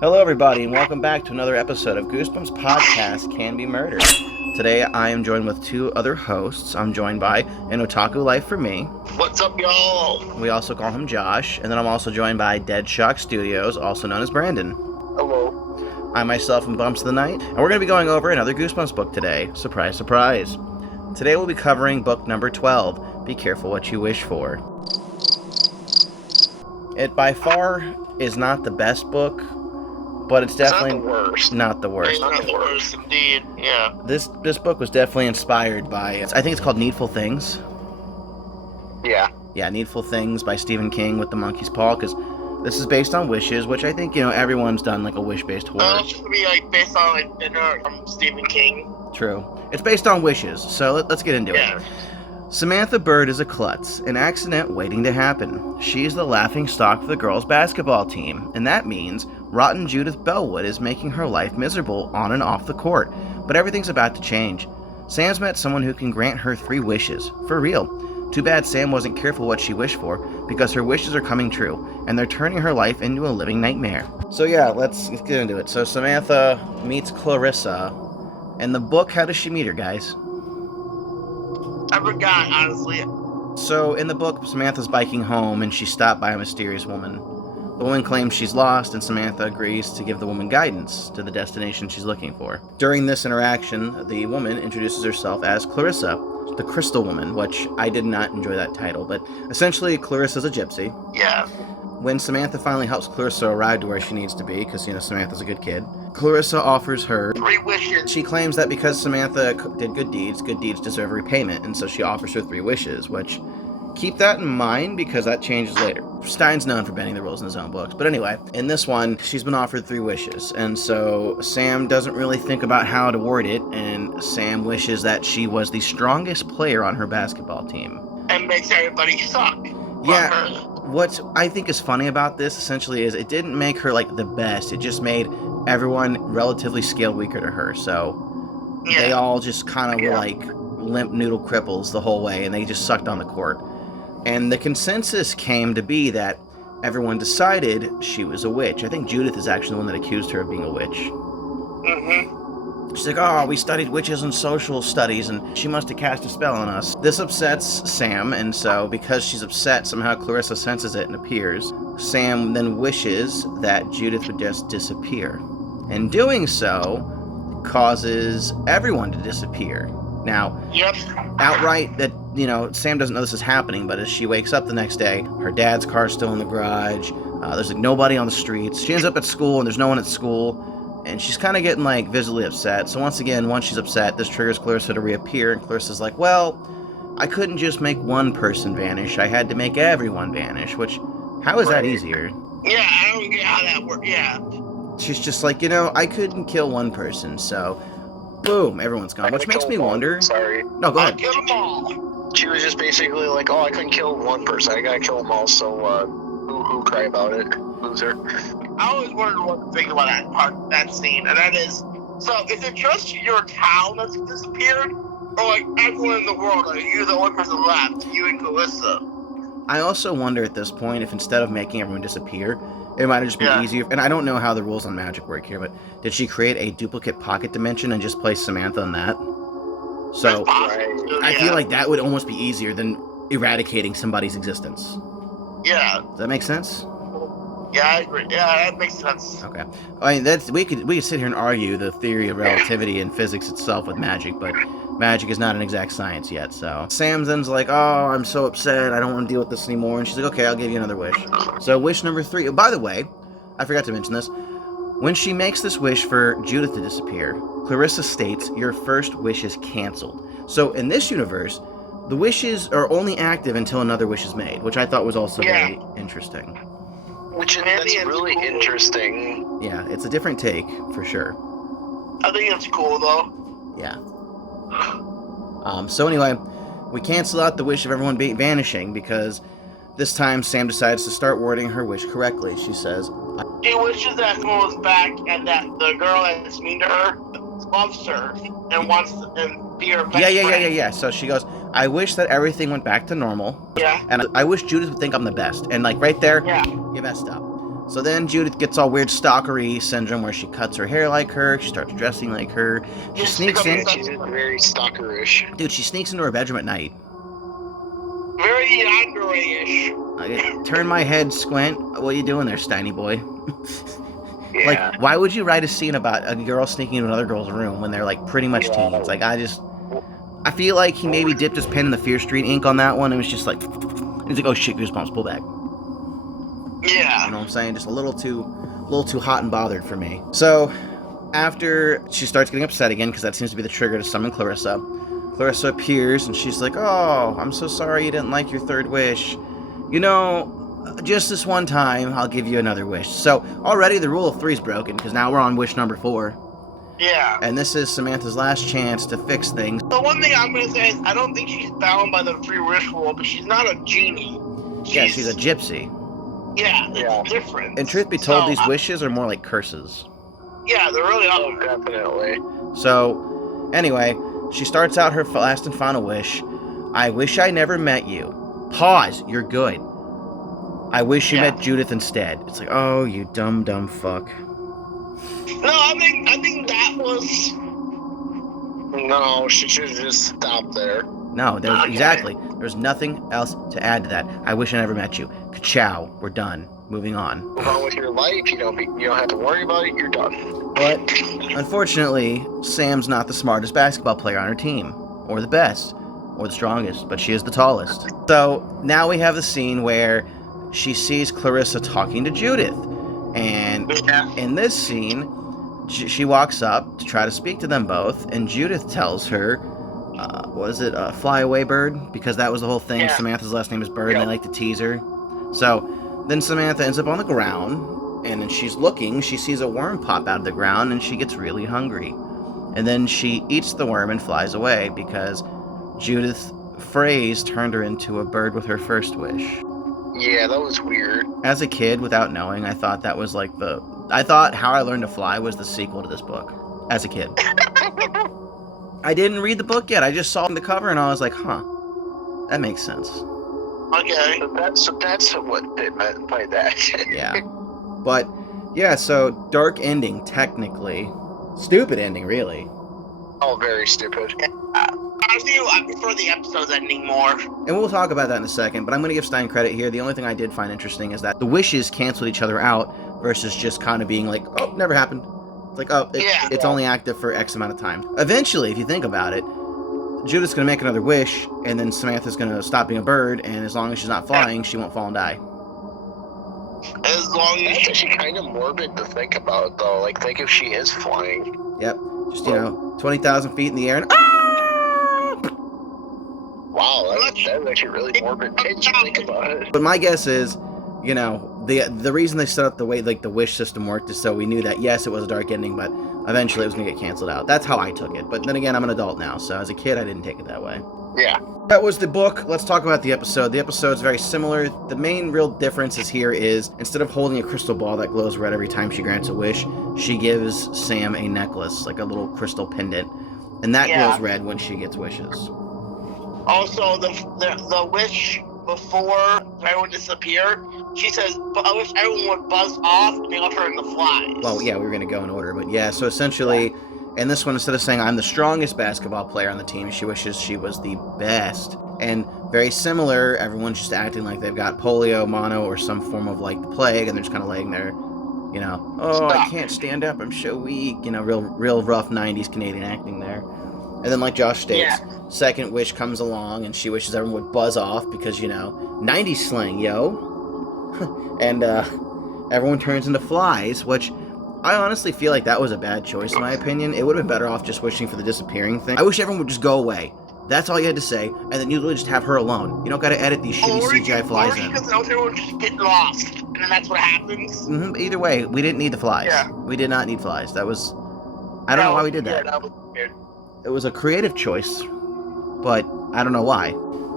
Hello, everybody, and welcome back to another episode of Goosebumps Podcast Can Be Murdered. Today, I am joined with two other hosts. I'm joined by an otaku life for me. What's up, y'all? We also call him Josh, and then I'm also joined by Dead Shock Studios, also known as Brandon. Hello. I myself am Bumps of the Night, and we're going to be going over another Goosebumps book today. Surprise, surprise. Today, we'll be covering book number 12, Be Careful What You Wish For. It by far is not the best book, but it's definitely not the worst. Not the worst. Not the worst, indeed. Yeah. This book was definitely inspired by, I think it's called Needful Things. Yeah. Yeah, Needful Things by Stephen King with the monkey's paw, because this is based on wishes, which I think, everyone's done, like, a wish-based horror. It's gonna be, based on, from Stephen King. True. It's based on wishes, so let's get into it. Samantha Bird is a klutz, an accident waiting to happen. She is the laughingstock of the girls' basketball team, and that means rotten Judith Bellwood is making her life miserable on and off the court. But everything's about to change. Sam's met someone who can grant her 3 wishes. For real. Too bad Sam wasn't careful what she wished for, because her wishes are coming true, and they're turning her life into a living nightmare. So yeah, let's get into it. So Samantha meets Clarissa. In the book, how does she meet her, guys? I forgot, honestly. So, in the book, Samantha's biking home, and she's stopped by a mysterious woman. The woman claims she's lost, and Samantha agrees to give the woman guidance to the destination she's looking for. During this interaction, the woman introduces herself as Clarissa, the Crystal Woman, which I did not enjoy that title, but essentially Clarissa's a gypsy. Yeah. When Samantha finally helps Clarissa arrive to where she needs to be, because, Samantha's a good kid, Clarissa offers her 3 wishes. She claims that because Samantha did good deeds deserve repayment, and so she offers her 3 wishes, which, keep that in mind, because that changes later. Stein's known for bending the rules in his own books, but anyway, in this one, she's been offered 3 wishes, and so Sam doesn't really think about how to word it, and Sam wishes that she was the strongest player on her basketball team. And makes everybody suck. Yeah. What I think is funny about this, essentially, is it didn't make her, the best. It just made everyone relatively scale weaker to her. So they all just kind of were, limp noodle cripples the whole way, and they just sucked on the court. And the consensus came to be that everyone decided she was a witch. I think Judith is actually the one that accused her of being a witch. Mm-hmm. She's like, oh, we studied witches in social studies, and she must have cast a spell on us. This upsets Sam, and so because she's upset, somehow Clarissa senses it and appears. Sam then wishes that Judith would just disappear. And doing so causes everyone to disappear. Now, outright that, Sam doesn't know this is happening, but as she wakes up the next day, her dad's car's still in the garage, there's nobody on the streets. She ends up at school, and there's no one at school. And she's kind of getting, visibly upset. So once she's upset, this triggers Clarissa to reappear. And Clarissa's like, well, I couldn't just make one person vanish. I had to make everyone vanish. Which, how is that easier? Yeah, I don't get how that works. Yeah. She's just like, I couldn't kill one person. So, boom, everyone's gone. Which makes me wonder. Sorry. No, go ahead. I killed them all. She was just basically like, oh, I couldn't kill one person. I gotta kill them all. So, who cry about it? Loser. I always wondered what to think about that scene, and that is, so is it just your town that's disappeared, or everyone in the world? You're the only person left, you and Clarissa. I also wonder at this point if instead of making everyone disappear, it might have just been easier. And I don't know how the rules on magic work here, but did she create a duplicate pocket dimension and just place Samantha in that? So I feel like that would almost be easier than eradicating somebody's existence. Yeah. Does that make sense? Yeah, I agree. Yeah, that makes sense. Okay. I mean, we could sit here and argue the theory of relativity and physics itself with magic, but magic is not an exact science yet, so. Sam then's like, oh, I'm so upset, I don't want to deal with this anymore, and she's like, okay, I'll give you another wish. So wish number 3, oh, by the way, I forgot to mention this, when she makes this wish for Judith to disappear, Clarissa states, your first wish is canceled. So in this universe, the wishes are only active until another wish is made, which I thought was also very interesting. That's really interesting. Yeah, it's a different take, for sure. I think it's cool, though. Yeah. So anyway, we cancel out the wish of everyone vanishing, because this time Sam decides to start wording her wish correctly. She says, she wishes that someone was back, and that the girl that's mean to her loves her, and wants to be her best friend. Yeah. So she goes, I wish that everything went back to normal. Yeah. And I wish Judith would think I'm the best. And right there, yeah, you messed up. So then Judith gets all weird stalkery syndrome where she cuts her hair like her, she starts dressing like her. She sneaks in. She's very stalkerish. Dude, she sneaks into her bedroom at night. Very yandere-ish. I turn my head, squint. What are you doing there, Steiny boy? Yeah. Like, why would you write a scene about a girl sneaking into another girl's room when they're like pretty much teens? Like, I feel like he maybe dipped his pen in the Fear Street ink on that one and was just like, he's like, oh shit, Goosebumps, pull back. Yeah. You know what I'm saying? Just a little too hot and bothered for me. So, after she starts getting upset again, because that seems to be the trigger to summon Clarissa, Clarissa appears and she's like, oh, I'm so sorry you didn't like your third wish. You know, just this one time, I'll give you another wish. So, already the rule of 3 is broken, because now we're on wish number 4. Yeah. And this is Samantha's last chance to fix things. The one thing I'm going to say is I don't think she's bound by the 3 wish rule, but she's not a genie. She's a gypsy. Yeah, it's different. And truth be told, these wishes are more like curses. Yeah, they really are. Definitely. So, anyway, she starts out her last and final wish. I wish I never met you. Pause. You're good. I wish you met Judith instead. It's like, oh, you dumb fuck. No, I think that was... No, she should have just stopped there. No, exactly. There's nothing else to add to that. I wish I never met you. Ka-chow. We're done. Moving on. Move on with your life. You don't have to worry about it. You're done. But, unfortunately, Sam's not the smartest basketball player on her team. Or the best. Or the strongest. But she is the tallest. So, now we have the scene where she sees Clarissa talking to Judith. And in this scene, she walks up to try to speak to them both, and Judith tells her, fly away bird? Because that was the whole thing. Yeah. Samantha's last name is Bird, and they like to tease her. So, then Samantha ends up on the ground, and then she's looking, she sees a worm pop out of the ground, and she gets really hungry. And then she eats the worm and flies away, because Judith's phrase turned her into a bird with her first wish. Yeah, that was weird. As a kid, without knowing, I thought that was like I thought How I Learned to Fly was the sequel to this book. As a kid. I didn't read the book yet. I just saw the cover and I was like, huh. That makes sense. Okay. So that's what they meant by that. Yeah. But, yeah, so dark ending, technically. Stupid ending, really. Oh, very stupid. Honestly, I prefer the episode's ending more. And we'll talk about that in a second, but I'm going to give Stein credit here. The only thing I did find interesting is that the wishes canceled each other out versus just kind of being like, oh, never happened. It's like, oh, it's only active for X amount of time. Eventually, if you think about it, Judith's going to make another wish, and then Samantha's going to stop being a bird, and as long as she's not flying, she won't fall and die. As long as... That's actually kind of morbid to think about, though. Like, think if she is flying. Yep. Just, 20,000 feet in the air, and wow, that's actually really morbid to think about it. But my guess is, the reason they set up the way like the wish system worked is so we knew that yes, it was a dark ending, but eventually it was gonna get canceled out. That's how I took it. But then again, I'm an adult now, so as a kid, I didn't take it that way. Yeah. That was the book. Let's talk about the episode. The episode's very similar. The main real difference is here is instead of holding a crystal ball that glows red every time she grants a wish, she gives Sam a necklace, like a little crystal pendant, and that glows red when she gets wishes. Also, the wish before everyone disappeared, she says, I wish everyone would buzz off and they left her in the flies. Well, yeah, we were going to go in order, but yeah, so essentially, in this one, instead of saying, I'm the strongest basketball player on the team, she wishes she was the best. And very similar, everyone's just acting like they've got polio, mono, or some form of, like, plague, and they're just kind of laying there, I can't stand up, I'm so weak, real rough 90s Canadian acting there. And then, like Josh states, second wish comes along, and she wishes everyone would buzz off because, 90s slang, yo. And everyone turns into flies, which I honestly feel like that was a bad choice, in my opinion. It would have been better off just wishing for the disappearing thing. I wish everyone would just go away. That's all you had to say, and then you literally just have her alone. You don't got to edit these shitty CGI flies in. Or because everyone just get lost, and then that's what happens. Mm-hmm. Either way, we didn't need the flies. Yeah. We did not need flies. That was... I don't know why we did that. Yeah, that was weird. It was a creative choice, but I don't know why.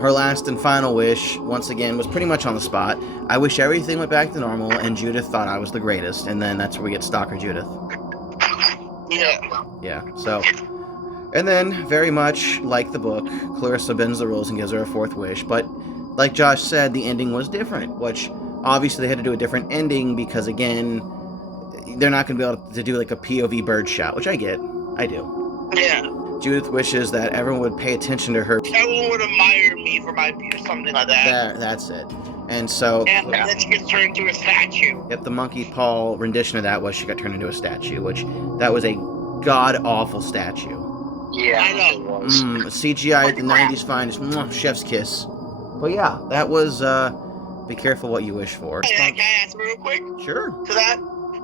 Her last and final wish, once again, was pretty much on the spot. I wish everything went back to normal, and Judith thought I was the greatest, and then that's where we get Stalker Judith. Yeah. Yeah, so... And then, very much like the book, Clarissa bends the rules and gives her a fourth wish, but like Josh said, the ending was different, which Obviously, they had to do a different ending because, again, they're not going to be able to do like a POV bird shot, which I get. I do. Yeah. Judith wishes that everyone would pay attention to her. Everyone would admire me for my beauty, something like that. That's it. And so... And then she gets turned into a statue. Yep, the Monkey Paw rendition of that was she got turned into a statue, which that was a god-awful statue. Yeah, I know. It was. CGI at the 90s finest. Chef's kiss. But yeah, that was Be Careful What You Wish For. Hey, can I ask real quick? Sure. To that?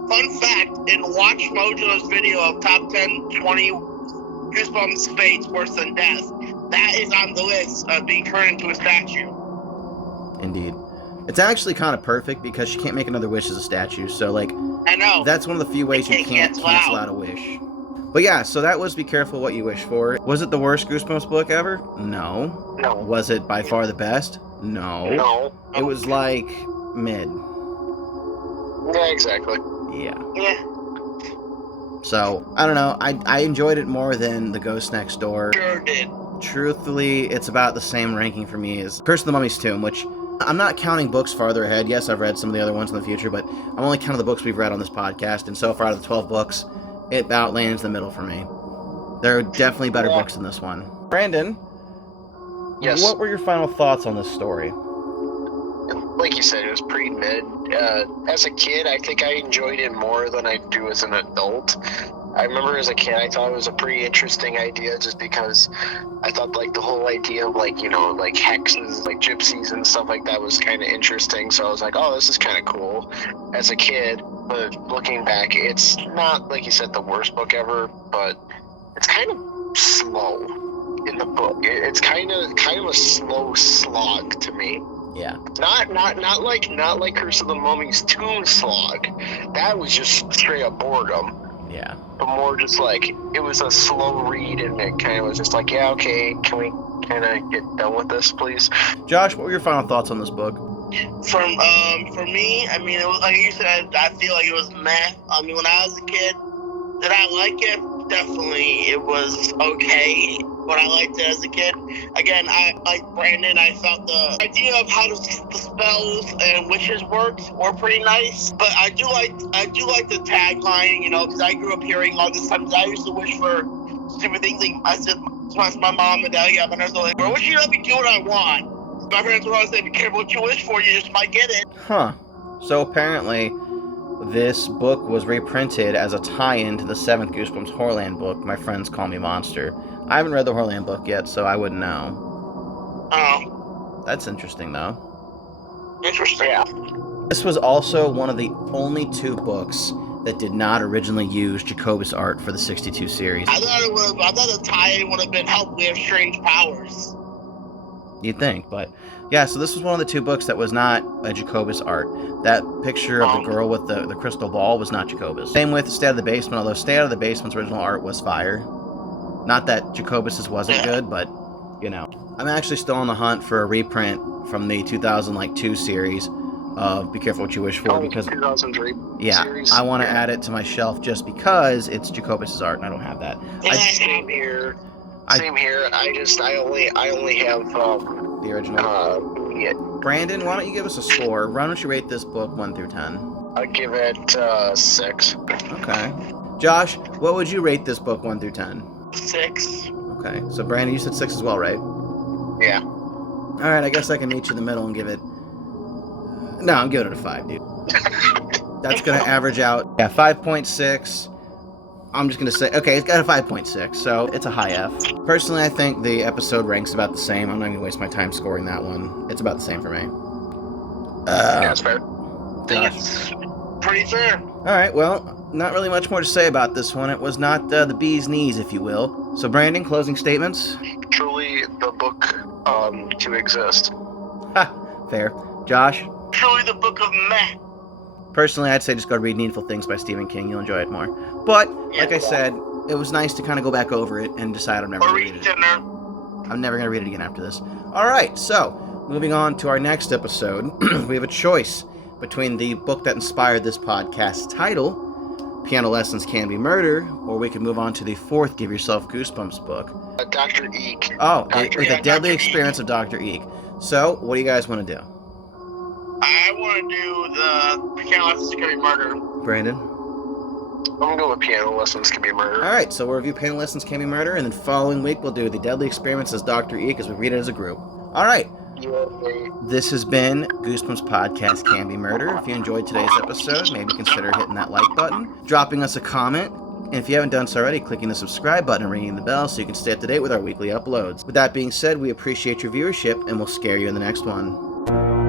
Fun fact, in Watch Mojo's video of top 10, 20 Goosebumps fates worse than death, that is on the list of being turned into a statue. Indeed. It's actually kind of perfect because she can't make another wish as a statue, so like... I know. That's one of the few ways you can't cancel out a wish. But yeah, so that was Be Careful What You Wish For. Was it the worst Goosebumps book ever? No. No. Was it by far the best? No. No. It was like mid. Yeah, exactly. Yeah. Yeah. So, I don't know. I enjoyed it more than The Ghost Next Door. Sure did. Truthfully, it's about the same ranking for me as Curse of the Mummy's Tomb, which I'm not counting books farther ahead. Yes, I've read some of the other ones in the future, but I'm only counting the books we've read on this podcast, and so far out of the 12 books, it about lands in the middle for me. There are definitely better books than this one. Brandon, yes. What were your final thoughts on this story? Like you said, it was pretty mid. As a kid, I think I enjoyed it more than I do as an adult. I remember as a kid, I thought it was a pretty interesting idea just because I thought, like, the whole idea of, like, you know, like, hexes, like, gypsies and stuff like that was kind of interesting. So I was like, oh, this is kind of cool as a kid. But looking back, it's not, like you said, the worst book ever, but it's kind of slow in the book. It's kind of a slow slog to me. Yeah. Not like Curse of the Mummy's Tomb slog. That was just straight up boredom. Yeah. But more just like, it was a slow read, and it kind of was just like, yeah, okay, can we kind of get done with this, please? Josh, what were your final thoughts on this book? For me, I mean, it was, like you said, I feel like it was meh. I mean, when I was a kid, did I like it? Definitely, it was okay. But I liked it as a kid. Again, I like Brandon. I thought the idea of how the spells and witches worked were pretty nice. But I do like the tagline, you know, because I grew up hearing all this time. I used to wish for stupid things. Like I said to my mom and dad, yeah, when I was like, "I wish you let me do what I want." My parents would always say, "Be careful what you wish for. You just might get it." Huh. So apparently, this book was reprinted as a tie-in to the 7th Goosebumps Horrorland book, My Friends Call Me Monster. I haven't read the Horrorland book yet, so I wouldn't know. Oh. That's interesting, though. Interesting. Yeah. This was also one of the only 2 books that did not originally use Jacobus art for the 62 series. I thought the tie-in would have been helped. We have strange powers. You'd think, but yeah, so this was one of the 2 books that was not a Jacobus art. That picture of the girl with the crystal ball was not Jacobus. Same with Stay Out of the Basement, although Stay Out of the Basement's original art was fire. Not that Jacobus's wasn't good, but, you know. I'm actually still on the hunt for a reprint from the 2002 series of Be Careful What You Wish For, because 2003 series. I want to add it to my shelf just because it's Jacobus's art and I don't have that. Same here. Same here. I only have the original. Yeah. Brandon, why don't you give us a score? Why don't you rate this book 1 through 10? I'll give it 6. Okay. Josh, what would you rate this book 1 through 10? 6. Okay. So Brandon, you said 6 as well, right? Yeah. All right. I guess I can meet you in the middle and give it. No, I'm giving it a 5, dude. That's gonna average out. Yeah, 5.6. I'm just going to say, okay, it's got a 5.6, so it's a high F. Personally, I think the episode ranks about the same. I'm not going to waste my time scoring that one. It's about the same for me. Yeah, that's fair. I think it's pretty fair. All right, well, not really much more to say about this one. It was not the bee's knees, if you will. So, Brandon, closing statements? Truly the book to exist. Ha, fair. Josh? Truly the book of meh. Personally, I'd say just go read Needful Things by Stephen King. You'll enjoy it more. But, like I said, it was nice to kind of go back over it and decide I'm never going to read it. I'm never going to read it again after this. All right, so, moving on to our next episode, we have a choice between the book that inspired this podcast's title, Piano Lessons Can Be Murder, or we could move on to the 4th Give Yourself Goosebumps book. Dr. Eek. Oh, The Deadly Experience of Dr. Eek. So, what do you guys want to do? I want to do the piano lessons can be murder. Brandon? I'm going to go with piano lessons can be murder. All right, so we'll review piano lessons can be murder, and then following week we'll do the deadly experiments as Dr. E because we read it as a group. All right. This has been Goosebumps Podcast Can Be Murder. If you enjoyed today's episode, maybe consider hitting that like button, dropping us a comment, and if you haven't done so already, clicking the subscribe button and ringing the bell so you can stay up to date with our weekly uploads. With that being said, we appreciate your viewership, and we'll scare you in the next one.